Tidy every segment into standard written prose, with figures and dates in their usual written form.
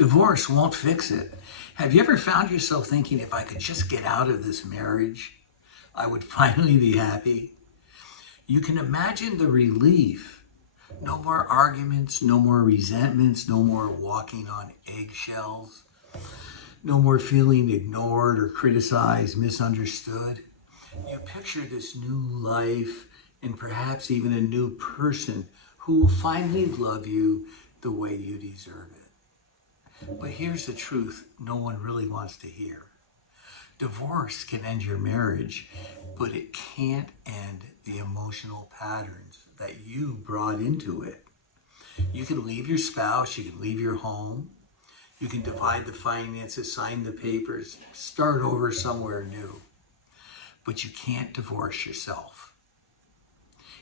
Divorce won't fix it. Have you ever found yourself thinking, if I could just get out of this marriage, I would finally be happy? You can imagine the relief. No more arguments, no more resentments, no more walking on eggshells, no more feeling ignored or criticized, misunderstood. You picture this new life and perhaps even a new person who will finally love you the way you deserve it. But here's the truth no one really wants to hear. Divorce can end your marriage, but it can't end the emotional patterns that you brought into it. You can leave your spouse, you can leave your home, you can divide the finances, sign the papers, start over somewhere new, but you can't divorce yourself.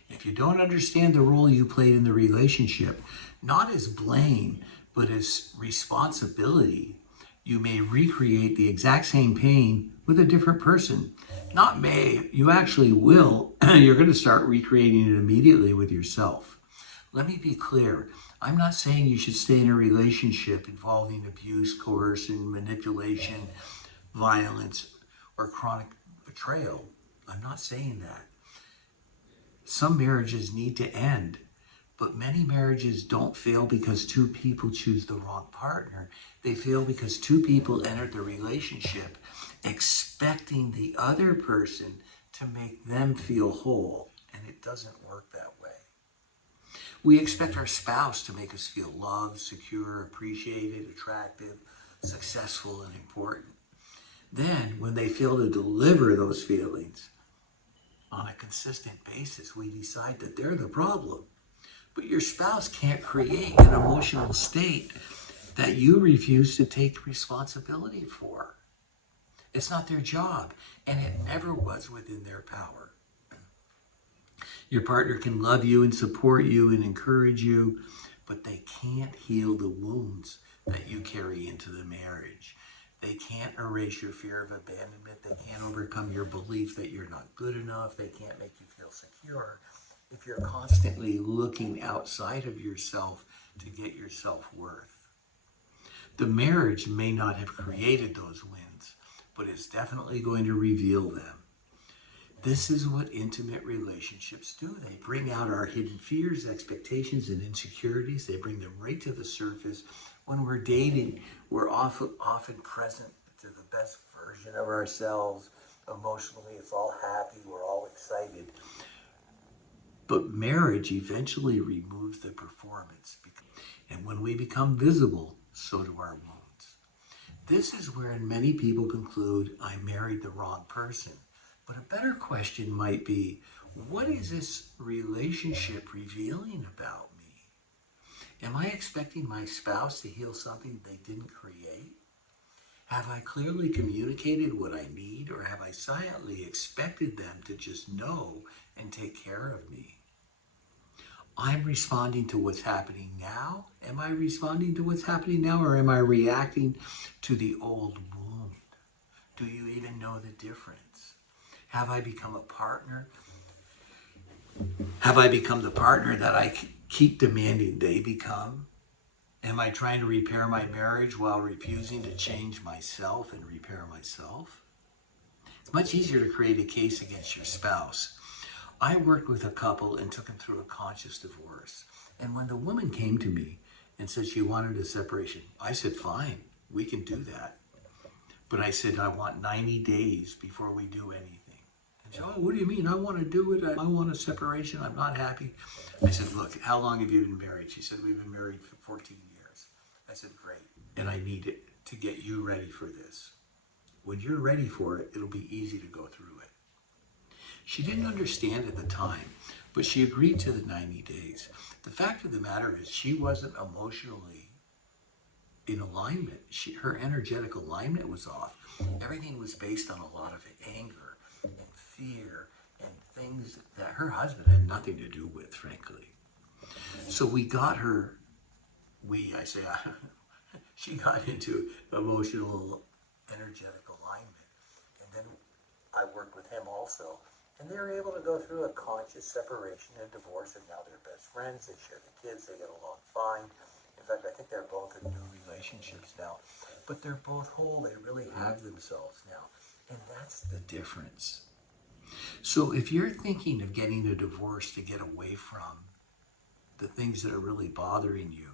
If you don't understand the role you played in the relationship, not as blame, but as responsibility, you may recreate the exact same pain with a different person. Not may, you actually will. You're going to start recreating it immediately with yourself. Let me be clear. I'm not saying you should stay in a relationship involving abuse, coercion, manipulation, violence, or chronic betrayal. I'm not saying that. Some marriages need to end, but many marriages don't fail because two people choose the wrong partner. They fail because two people enter the relationship expecting the other person to make them feel whole, and it doesn't work that way. We expect our spouse to make us feel loved, secure, appreciated, attractive, successful, and important. Then, when they fail to deliver those feelings on a consistent basis, we decide that they're the problem. But your spouse can't create an emotional state that you refuse to take responsibility for. It's not their job, and it never was within their power. Your partner can love you and support you and encourage you, but they can't heal the wounds that you carry into the marriage. They can't erase your fear of abandonment. They can't overcome your belief that you're not good enough. They can't make you feel secure if you're constantly looking outside of yourself to get your self-worth. The marriage may not have created those wins, but it's definitely going to reveal them. This is what intimate relationships do. They bring out our hidden fears, expectations, and insecurities. They bring them right to the surface. When we're dating, we're often present to the best version of ourselves. Emotionally, it's all happy. We're all excited. But marriage eventually removes the performance. And when we become visible, so do our wounds. This is where many people conclude, I married the wrong person. But a better question might be, what is this relationship revealing about me? Am I expecting my spouse to heal something they didn't create? Have I clearly communicated what I need, or have I silently expected them to just know and take care of me? I'm responding to what's happening now. Am I responding to what's happening now, or am I reacting to the old wound? Do you even know the difference? Have I become a partner? Have I become the partner that I keep demanding they become? Am I trying to repair my marriage while refusing to change myself and repair myself? It's much easier to create a case against your spouse. I worked with a couple and took them through a conscious divorce. And when the woman came to me and said she wanted a separation, I said, fine, we can do that. But I said, I want 90 days before we do anything. And she said, oh, what do you mean? I want to do it. I want a separation. I'm not happy. I said, look, how long have you been married? She said, we've been married for 14 years. I said, great. And I need it to get you ready for this. When you're ready for it, it'll be easy to go through it. She didn't understand at the time, but she agreed to the 90 days. The fact of the matter is she wasn't emotionally in alignment. Her energetic alignment was off. Everything was based on a lot of anger and fear and things that her husband had nothing to do with, frankly. So we got her, she got into emotional, energetic alignment. And then I worked with him also. And they were able to go through a conscious separation and divorce, and now they're best friends. They share the kids. They get along fine. In fact, I think they're both in new relationships now. But they're both whole. They really have themselves now. And that's the difference. So if you're thinking of getting a divorce to get away from the things that are really bothering you,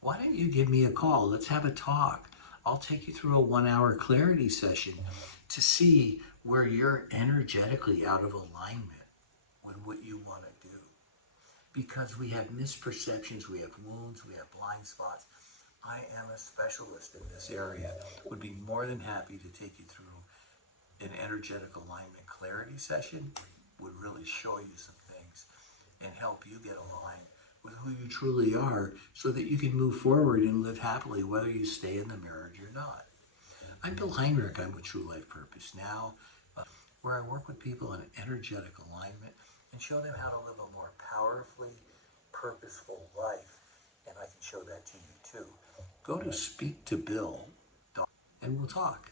why don't you give me a call? Let's have a talk. I'll take you through a 1 hour clarity session to see where you're energetically out of alignment with what you want to do. Because we have misperceptions, we have wounds, we have blind spots. I am a specialist in this area. Would be more than happy to take you through an energetic alignment clarity session. Would really show you some things and help you get aligned with who you truly are so that you can move forward and live happily whether you stay in the marriage or not. I'm Bill Heinrich. I'm with True Life Purpose Now, where I work with people in energetic alignment and show them how to live a more powerfully purposeful life. And I can show that to you too. Go to speaktobill.com and we'll talk.